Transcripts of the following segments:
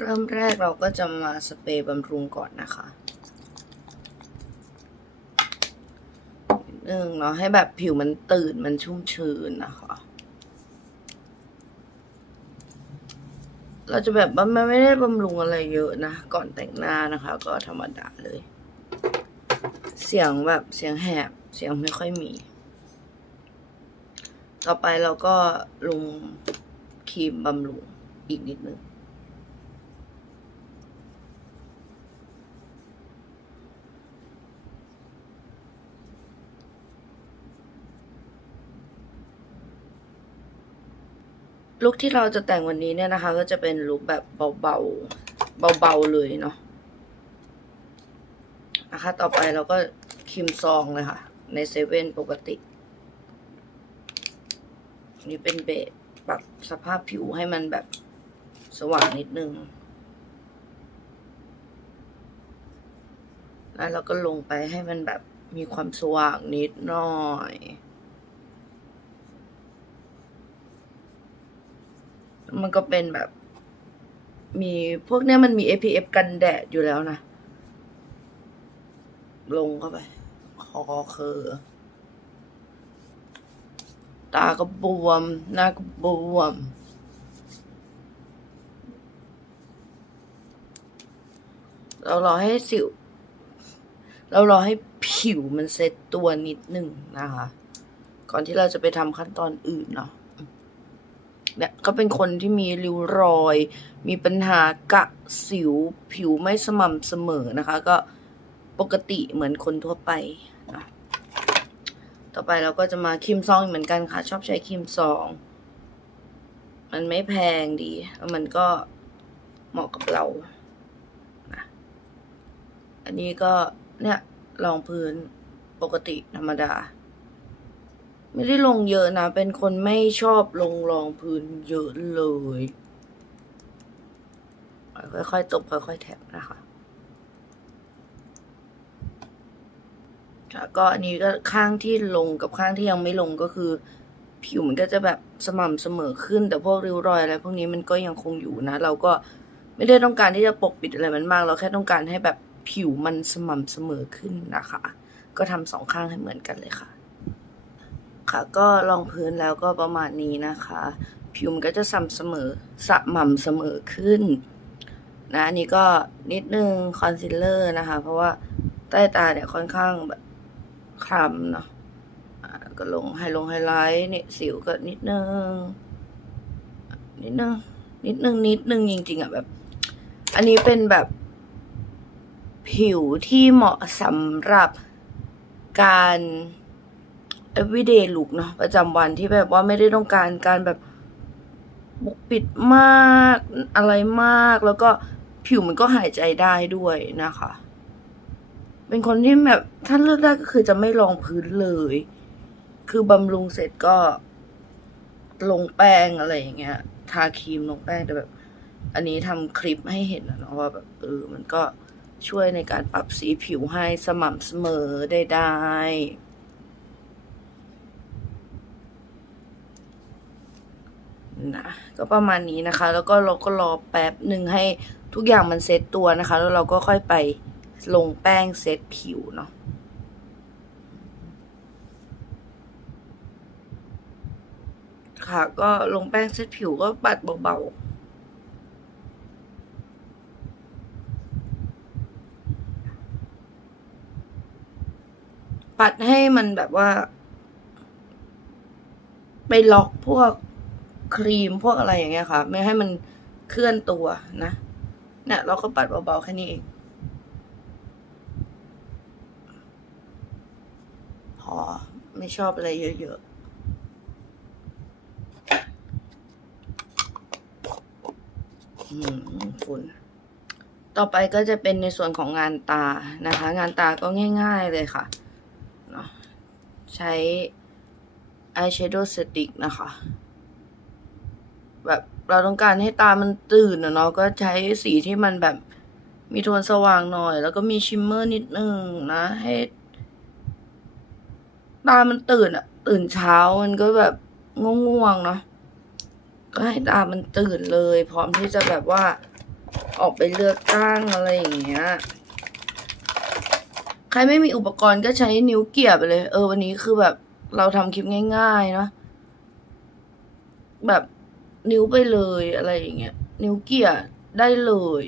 เริ่มแรกเราก็จะมาสเปรย์บำรุงก่อนนะคะนิดนึงเนาะให้แบบผิวมันตื่นมันชุ่มชื้นนะคะ เราจะแบบมันไม่ได้บำรุงอะไรเยอะนะ ก่อนแต่งหน้านะคะ ก็ธรรมดาเลย เสียงแบบเสียงแหบเสียงไม่ค่อยมี ต่อไปเราก็ลงครีมบำรุงอีกนิดนึง ลุคที่เราจะแต่งวันนี้เนี่ยนะคะ ก็จะเป็นลุคแบบเบาๆเบาๆเลยเนาะนะคะต่อไปเราก็ครีมซองเลยค่ะ ในเซเว่นปกตินนี้เป็นเบสปรับสภาพผิวให้มันแบบสว่างนิดนึง แล้วเราก็ลงไปให้มันแบบมีความสว่างนิดหน่อย มันก็เป็นแบบ มีพวกเนี้ยมันมี SPF กันแดดอยู่แล้วนะ ลงเข้าไป คอเคอตาก็บวม หน้าก็บวม เรารอให้สิว เรารอให้ผิวมันเซ็ตตัวนิดหนึ่งนะคะ ก่อนที่เราจะไปทำขั้นตอนอื่นเนาะ เนี่ยก็เป็นคนที่มีริ้วรอย มีปัญหากระสิวผิวไม่สม่ำเสมอนะคะ ก็ปกติเหมือนคนทั่วไปนะต่อไปเราก็จะมาครีมซองอีกเหมือนกันค่ะ ชอบใช้ครีมซอง มันไม่แพงดีแล้วมันก็เหมาะกับเรานะอันนี้ก็เนี่ยรองพื้นปกติธรรมดา ไม่ได้ลงเยอะนะ เป็นคนไม่ชอบลงรองพื้นเยอะเลย ค่อยๆตบค่อยๆแท็บนะคะ ค่ะก็อันนี้ก็ข้างที่ลงกับข้างที่ยังไม่ลงก็คือ ผิวมันก็จะแบบสม่ำเสมอขึ้น แต่พวกริ้วรอยอะไรพวกนี้มันก็ยังคงอยู่นะ เราก็ไม่ได้ต้องการที่จะปกปิดอะไรมันมาก เราแค่ต้องการให้แบบผิวมันสม่ำเสมอขึ้นนะคะ ก็ทำสองข้างให้เหมือนกันเลยค่ะ ค่ะ ก็รองพื้นแล้วก็ประมาณนี้นะคะ ผิวมันก็จะสม่ำเสมอสม่ำเสมอขึ้น นะอันนี้ก็นิดนึงคอนซีลเลอร์นะคะ เพราะว่าใต้ตาเนี่ยค่อนข้างแบบคล้ำเนาะก็ลงไฮลงไฮไลท์เนี่ยสิวก็นิดนึง นิดนึง นิดนึง นิดนึงจริงๆอะแบบ อันนี้เป็นแบบ ผิวที่เหมาะสำหรับการ everyday look เนาะประจำวันที่แบบว่าไม่ได้ต้องการการแบบบุกปิดมากอะไรมาก แล้วก็ผิวมันก็หายใจได้ด้วยนะคะ เป็นคนที่แบบถ้าเลือกได้ก็คือจะไม่รองพื้นเลย คือบำรุงเสร็จก็ ลงแป้งอะไรอย่างเงี้ย ทาครีมลงแป้งแต่แบบ อันนี้ทำคลิปให้เห็นนะเนาะว่าแบบเออมันก็ช่วยในการปรับสีผิวให้สม่ำเสมอได้ได้ นะก็ประมาณนี้นะคะ แล้วก็เราก็รอแป๊บหนึ่งให้ทุกอย่างมันเซตตัวนะคะ แล้วเราก็ค่อยไปลงแป้งเซตผิวเนาะค่ะ ก็ลงแป้งเซตผิวก็ปัดเบาๆปัดให้มันแบบว่า ไปล็อกพวก ครีมพวกอะไรอย่างเงี้ยค่ะ ไม่ให้มันเคลื่อนตัวนะเนี่ยเราก็ปัดเบาๆแค่นี้เอง พอไม่ชอบอะไรเยอะๆฝุ่นต่อไปก็จะเป็นในส่วนของงานตานะคะ งานตาก็ง่ายๆเลยค่ะเนาะใช้อายแชโดว์สติกนะคะ แบบเราต้องการให้ตามันตื่นอะเนาะก็ใช้สีที่มันแบบมีโทนสว่างหน่อย แล้วก็มีชิมเมอร์นิดนึงนะให้ตามันตื่นอะตื่นเช้ามันก็แบบง่วงๆเนาะก็ให้ตามันตื่นเลย พร้อมที่จะแบบว่าออกไปเลือกตั้งอะไรอย่างเงี้ยใครไม่มีอุปกรณ์ก็ใช้นิ้วเกี่ยไปเลย เออวันนี้คือแบบเราทำคลิปง่ายๆเนาะแบบ นิ้วไปเลยอะไรอย่างเงี้ย นิ้วเกี่ยได้เลย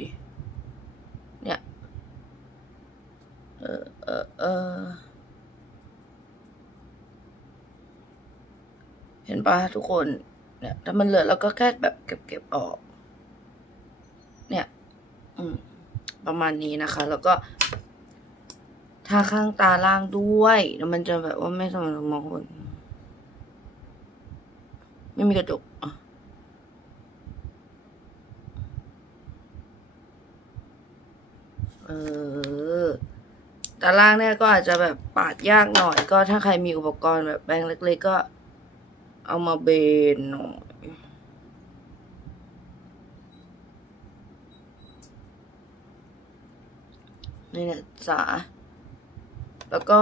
เนี่ย เออเออเออเห็นปะทุกคน เนี่ย ถ้ามันเหลือเราก็แค่แบบเก็บเก็บออก เนี่ย อืม ประมาณนี้นะคะ แล้วก็ทาข้างตาล่างด้วยแล้วมันจะแบบว่าไม่สมารถมองคน ไม่มีกระจกอะ เออตาล่างเนี่ยก็อาจจะแบบปาดยากหน่อย ก็ถ้าใครมีอุปกรณ์แบบแปรงเล็กๆก็ เอามาเบนหน่อยนี่นะจ๋าแล้วก็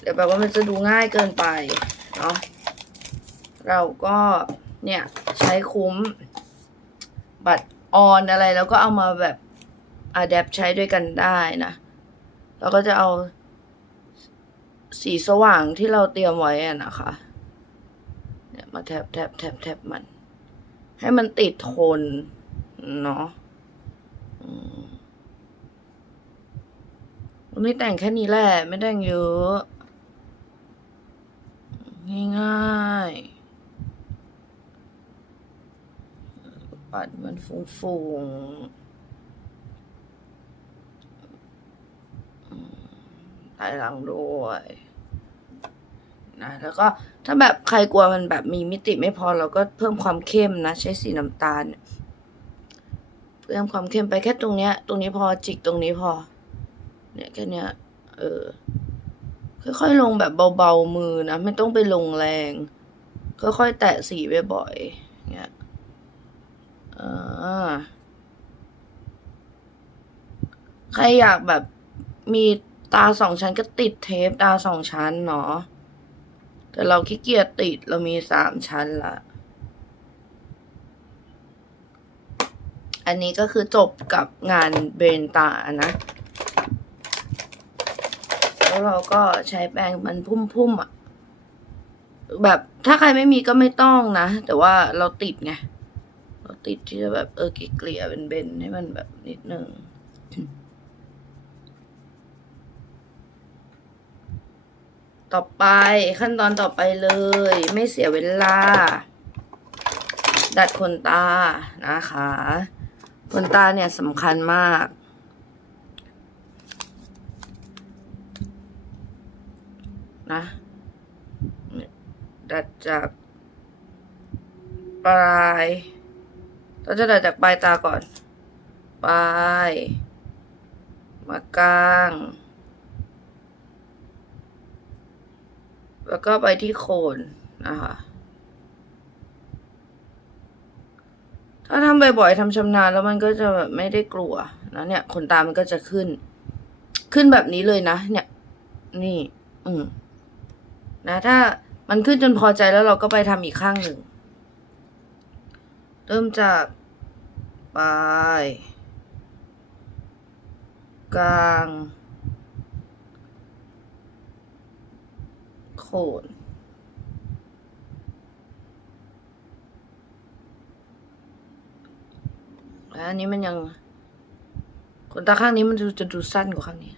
เดี๋ยวแบบว่ามันจะดูง่ายเกินไปเนาะเราก็เนี่ย ใช้คุ้ม บัตรออนอะไรแล้วก็เอามาแบบ อัดแอปใช้ด้วยกันได้นะแล้วก็จะเอา สีสว่างที่เราเตรียมไว้นะคะเนี่ยมาแทบแทบแทบแทบมัน ให้มันติดทนเนาะอืมวันนี้แต่งแค่นี้แหละ ไม่แต่งเยอะ ง่ายๆปัดมันฟุ้งๆอืม ใต้หลังด้วยนะแล้วก็ถ้าแบบใครกลัวมันแบบมีมิติไม่พอเราก็เพิ่มความเข้มนะ ใช้สีน้ำตาลเนี่ยเพิ่มความเข้มไปแค่ตรงเนี้ย ตรงนี้พอจิกตรงนี้พอ เนี่ยแค่เนี้ย เออ ค่อยๆลงแบบเบาๆมือนะ ไม่ต้องไปลงแรง ค่อยๆแตะสีบ่อยๆเงี้ยอ่าใครอยากแบบมี ตาสองชั้นก็ติดเทปตาสองชั้นเนาะแต่เราขี้เกียจติดเรามีสามชั้นละ อันนี้ก็คือจบกับงานเบนตานะ แล้วเราก็ใช้แปรงมันพุ่มๆอะ แบบถ้าใครไม่มีก็ไม่ต้องนะ แต่ว่าเราติดไง เราติดที่จะแบบเออเกลี่ยเป็นเบนให้มันแบบนิดนึง ต่อไปขั้นตอนต่อไปเลย ไม่เสียเวลา ดัดขนตานะคะขนตาเนี่ยสำคัญมากนะดัดจากปลายเราจะดัดจากปลายตาก่อน ปลาย มากลาง แล้วก็ไปที่โคนนะคะถ้าทำบ่อยๆทำชำนาญแล้วมันก็จะแบบไม่ได้กลัวนะเนี่ยขนตามันก็จะขึ้น ขึ้นแบบนี้เลยนะ เนี่ย นี่ อืมนะถ้ามันขึ้นจนพอใจแล้วเราก็ไปทำอีกข้างหนึ่ง เริ่มจากปลายกลาง โคน อันนี้มันยังขนตาข้างนี้มันจะดูสั้นกว่าข้างนี้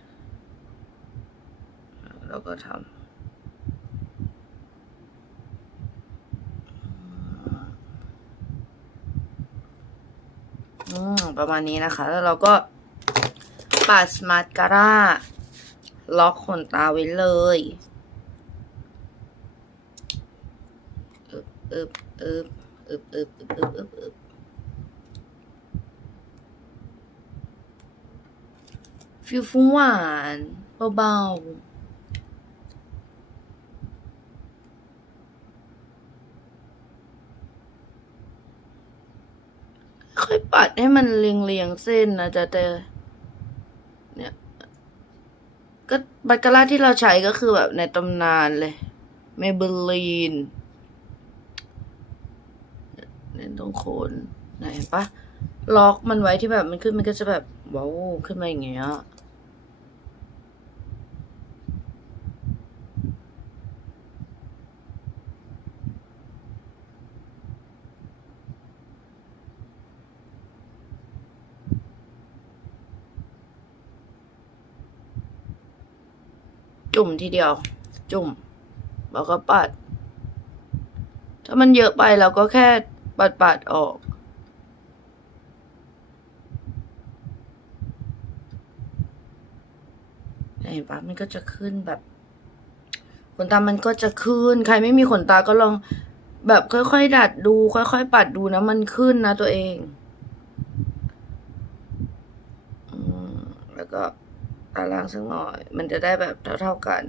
แล้วก็ทำประมาณนี้นะคะ แล้วเราก็ปัดสมาร์ทการ่าล็อกขนตาไว้เลย อึบอึบอึบอึบอึบอึบอึบอึบอึบฟิลฟุ้งหวานเบาๆค่อยปัดให้มันเรียงเรียงๆเส้นนะจ๊ะแต่เนี่ยก็บัตรกราที่เราใช้ก็คือแบบในตำนานเลยเมเบลีน เน้นตรงโคนไหนเห็นปะล็อกมันไว้ที่แบบมันขึ้นมันก็จะแบบว้าวขึ้นมาอย่างเงี้ยจุ่มทีเดียว จุ่มแล้วก็ปัด ถ้ามันเยอะไปเราก็แค่ ปัดปัดๆออก เห็นปะมันก็จะขึ้นแบบขนตามันก็จะขึ้น ใครไม่มีขนตาก็ลองแบบค่อยๆ ดัดดู ค่อยๆ ปัดดูนะมันขึ้นนะตัวเองอแล้วก็ตาล่างสักหน่อย มันจะได้แบบเท่าๆกัน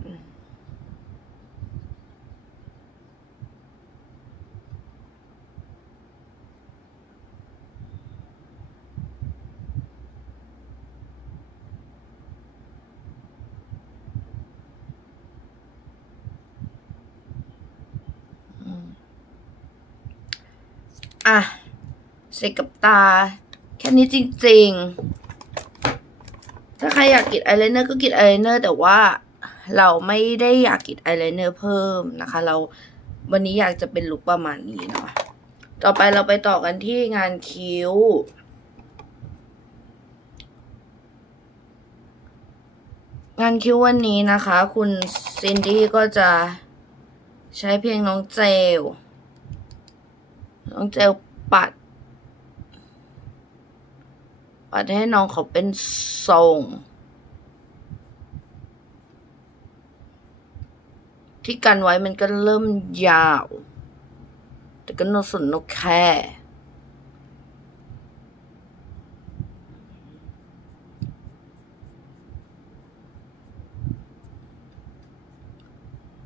อะเสร็จกับตา แค่นี้จริง ๆ ถ้าใครอยากกรีดอายไลเนอร์ก็กรีดอายไลเนอร์แต่ว่าเราไม่ได้อยากกรีดอายไลเนอร์เพิ่มนะคะ เราวันนี้อยากจะเป็นลุคประมาณนี้เนาะต่อไปเราไปต่อกันที่งานคิ้ว งานคิ้ววันนี้นะคะ คุณซินดี้ก็จะใช้เพียงน้องเจล น้องเจลปัด ปัดให้น้องเขาเป็นทรง ที่กันไว้มันก็เริ่มยาว แต่ก็นสนนกแค่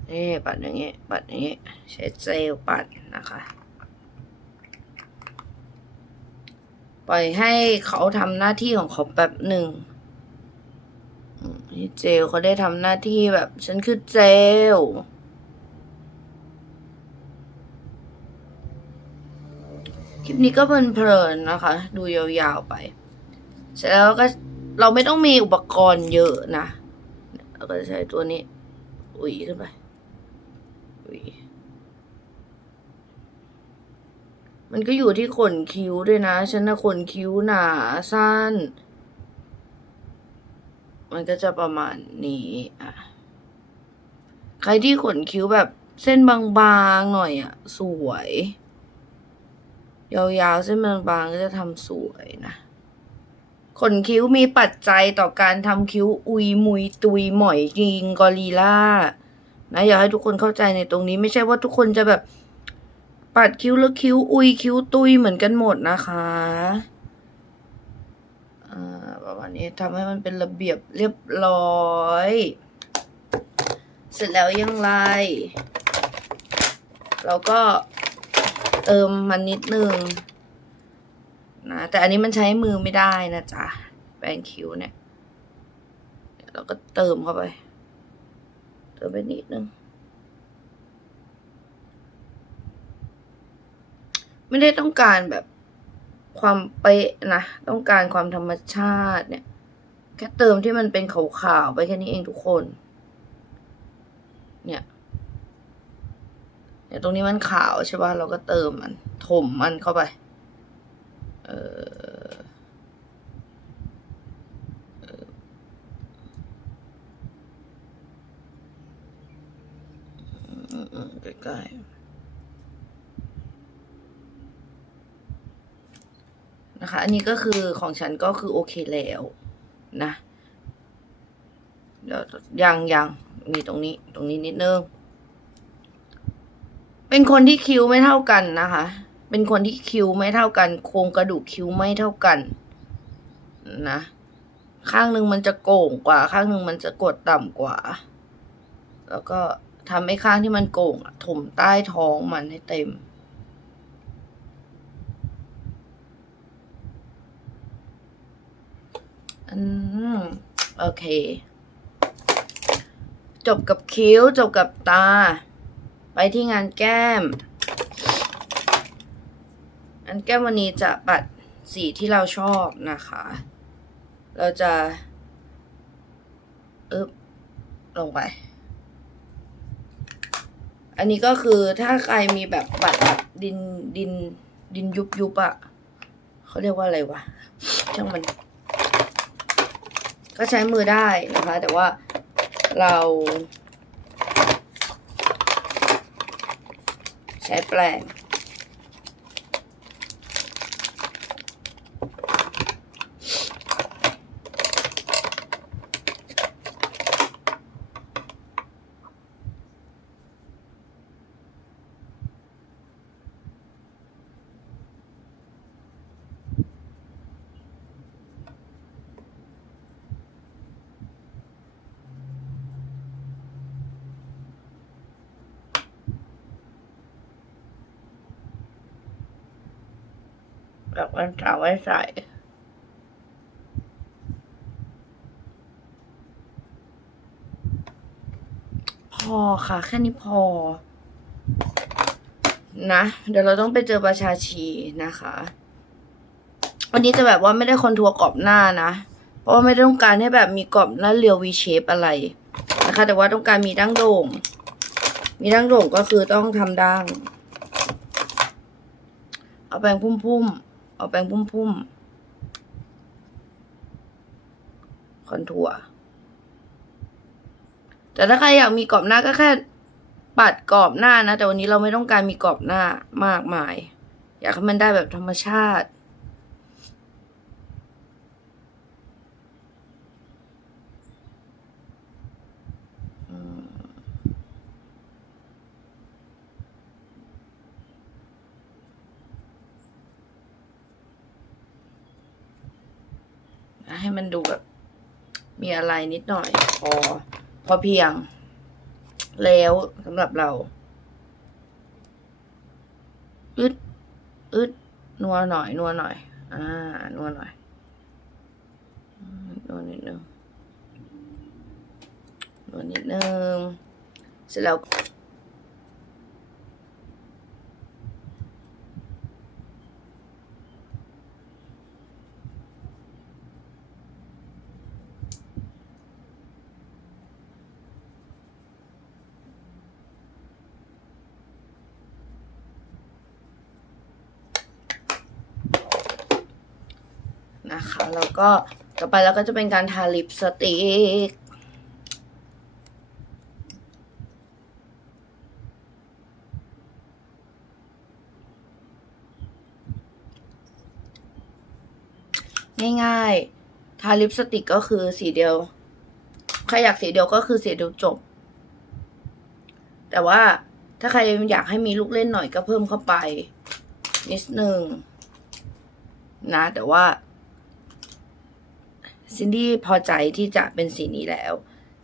นี่ปัดอย่างงี้ปัดอย่างงี้ใช้เจลปัดนะคะ ปล่อยให้เขาทำหน้าที่ของเขาแบบหนึ่งที่เจลเขาได้ทำหน้าที่แบบ ฉันคือเจลคลิปนี้ก็เพลินๆนะคะ ดูยาวๆไป เสร็จแล้วก็เราไม่ต้องมีอุปกรณ์เยอะนะเราก็จะใช้ตัวนี้ อุ้ยขึ้นไปอุ้ย มันก็อยู่ที่ขนคิ้วด้วยนะ ฉันนะขนคิ้วหนาสั้น มันก็จะประมาณนี้อะ ใครที่ขนคิ้วแบบเส้นบางๆหน่อยอะ สวย ยาวๆเส้นบางๆก็จะทำสวยนะขนคิ้วมีปัจจัยต่อการทำคิ้วอุยมุยตุยหมอยจริงกอริลล่านะอยากให้ทุกคนเข้าใจในตรงนี้ไม่ใช่ว่าทุกคนจะแบบ ปัดคิ้วแล้วคิ้วอุยคิ้วตุยเหมือนกันหมดนะคะอ่าประมาณนี้ทำให้มันเป็นระเบียบเรียบร้อย เสร็จแล้วยังไรเราก็เติมมันนิดนึงนะแต่อันนี้มันใช้มือไม่ได้นะจ๊ะแปรงคิ้วเนี่ยเดี๋ยวเราก็เติมเข้าไป เติมไปนิดนึง ไม่ได้ต้องการแบบความเป๊ะนะ ต้องการความธรรมชาติเนี่ย แค่เติมที่มันเป็นขาวๆไปแค่นี้เองทุกคน เนี่ยเนี่ยตรงนี้มันขาวใช่ป่ะเราก็เติมมัน ถมมันเข้าไป เออืมอืมใกล้ๆนะคะ อันนี้ก็คือของฉันก็คือโอเคแล้วนะเดี๋ยวยังยังมีตรงนี้ ตรงนี้นิดนึง เป็นคนที่คิ้วไม่เท่ากันนะคะ เป็นคนที่คิ้วไม่เท่ากัน โครงกระดูกคิ้วไม่เท่ากัน นะข้างหนึ่งมันจะโก่งกว่า ข้างหนึ่งมันจะกดต่ำกว่า แล้วก็ทำให้ข้างที่มันโก่งถมใต้ท้องมันให้เต็ม อืม โอเค จบกับคิ้ว จบกับตา ไปที่งานแก้มงานแก้มวันนี้จะปัดสีที่เราชอบนะคะ เราจะอึบลงไป อันนี้ก็คือถ้าใครมีแบบบัตรแบบดินดินดินยุบยุบอะเขาเรียกว่าอะไรวะ ช่างมัน ก็ใช้มือได้นะคะ แต่ว่าเราใช้แปรง แบบวันเสาร์ไว้ใส่พอค่ะ แค่นี้พอ นะ เดี๋ยวเราต้องไปเจอประชาชีนะคะ วันนี้จะแบบว่าไม่ได้คอนทัวร์กรอบหน้านะ เพราะว่าไม่ต้องการให้แบบมีกรอบหน้าเรียววีเชฟอะไรนะคะ แต่ว่าต้องการมีดั้งโด่ง มีดั้งโด่งก็คือต้องทำดั้งเอาแปรงพุ่มๆ เอาแปรงพุ่มๆ คอนทัวร์แต่ถ้าใครอยากมีกรอบหน้าก็แค่ปัดกรอบหน้านะ แต่วันนี้เราไม่ต้องการมีกรอบหน้ามากมาย อยากให้มันได้แบบธรรมชาติ ให้มันดูแบบ มีอะไรนิดหน่อย พอ พอเพียง แล้วสำหรับเราอึดอึดนัวหน่อย นัวหน่อย อ่า นัวหน่อยอืมนัวนิดนึงนัวนิดนึงเสร็จแล้ว นะคะ แล้วก็ต่อไปเราก็จะเป็นการทาลิปสติกง่ายๆ ทาลิปสติกก็คือสีเดียว ใครอยากสีเดียวก็คือสีเดียวจบ แต่ว่าถ้าใครอยากให้มีลูกเล่นหน่อยก็เพิ่มเข้าไป นิดนึงนะ แต่ว่า ซินดี้พอใจที่จะเป็นสีนี้แล้ว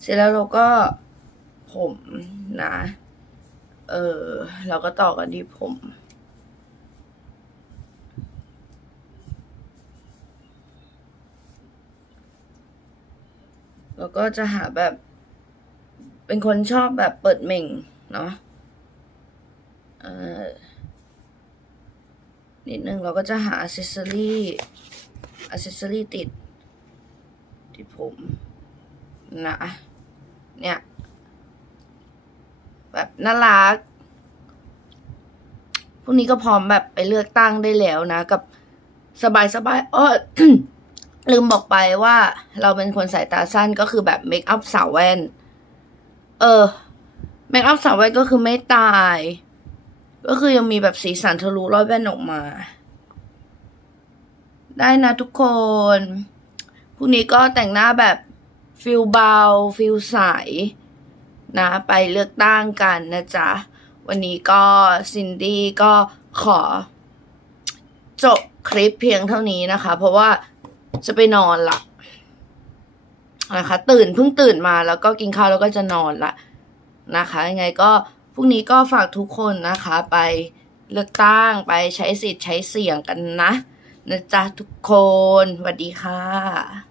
เสร็จแล้วเราก็ผมนะ เออเราก็ต่อกันที่ผม แล้วก็จะหาแบบ เป็นคนชอบแบบเปิดเหม่งเนาะเออนิดนึงเราก็จะหาอ c เซสซอรี่อ c เซสซอรี่ติด ที่ผมนะเนี่ย แบบน่ารักพรุ่งนี้ก็พร้อมแบบไปเลือกตั้งได้แล้วนะ กับสบายสบายอ้อลืมบอกไปว่าเราเป็นคนสายตาสั้นก็คือแบบเมคอัพสาวแว่น เออเมคอัพสาวแว่นก็คือไม่ตาย ก็คือยังมีแบบสีสันทะลุร้อยแว่นออกมา ได้นะทุกคน พรุ่งนี้ก็แต่งหน้าแบบฟิลเบาฟิลใสนะ ไปเลือกตั้งกันนะจ๊ะ วันนี้ก็ซินดี้ก็ขอ จบคลิปเพียงเท่านี้นะคะ เพราะว่าจะไปนอนละนะคะ ตื่นเพิ่งตื่นมาแล้วก็กินข้าวแล้วก็จะนอนละนะคะยังไงก็พรุ่งนี้ก็ฝากทุกคนนะคะ ไปเลือกตั้งไปใช้สิทธิ์ใช้เสียงกันนะนะจ๊ะทุกคนสวัสดีค่ะ